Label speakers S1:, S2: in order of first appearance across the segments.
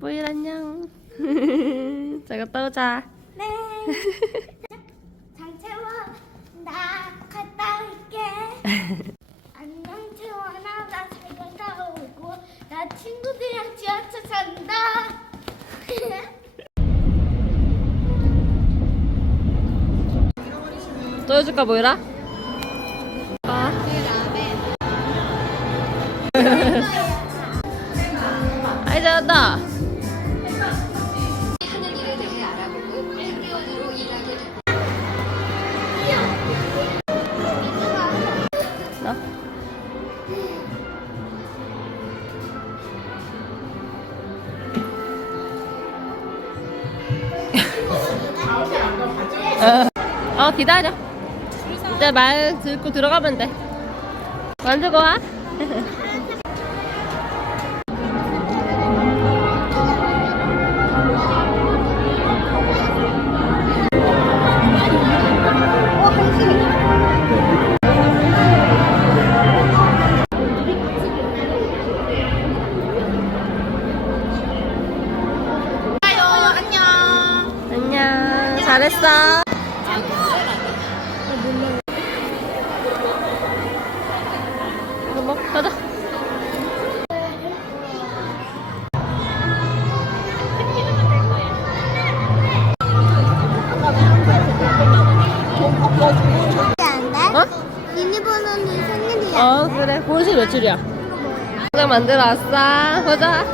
S1: 뿌일 안녕. 잘 갔다 오자.
S2: 네. 장 채워. 나 갔다 올게. 안녕 채원아. 나잘 갔다 오고. 나 친구들이랑 지하철 산다.
S1: 또 해줄까 보이라? 아. 아이 잘한다. 어, 어, 기다려. 이제 말 듣고 들어가면 돼. 만들고 와. 안녕. 잘했어. 어?
S2: 비밀번호는 생일이야.
S1: 어, 그래. 본실 며칠이야? 그냥 만들어 왔어. 보자.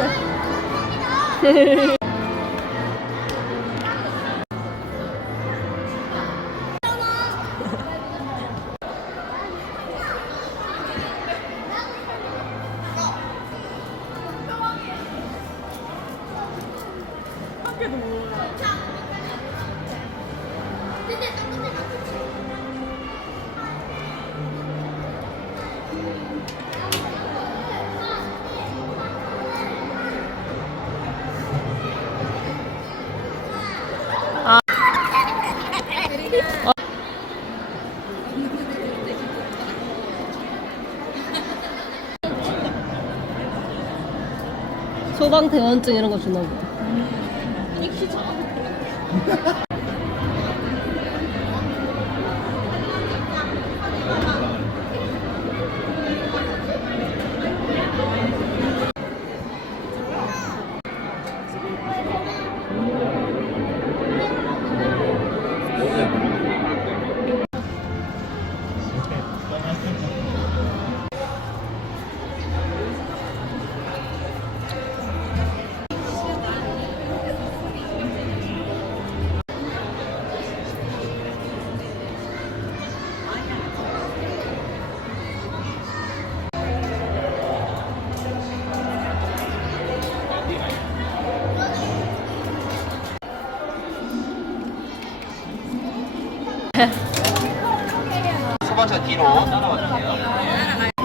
S1: 소방대원증 이런 거 주나 보다.
S3: 소방차 뒤로 따라와 주세요.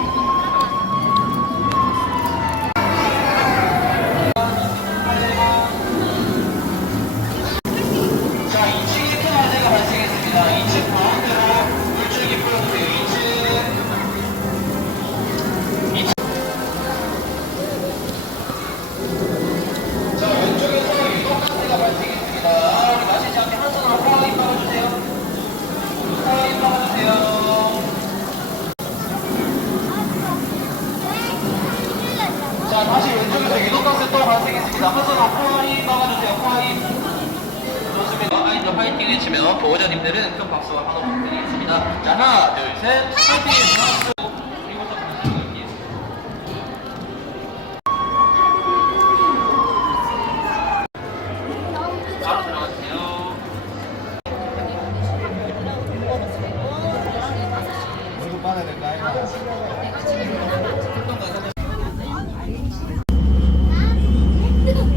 S3: 자, 다시 왼쪽에서 유독가스 또 발생했습니다. 한 손으로 코아이 막아주세요. 코아이. 좋습니다. 아이들 화이팅 외치면 보호자님들은 큰 박수와 환호 부탁드리겠습니다. 자, 하나, 둘, 셋. 화이팅! 박수!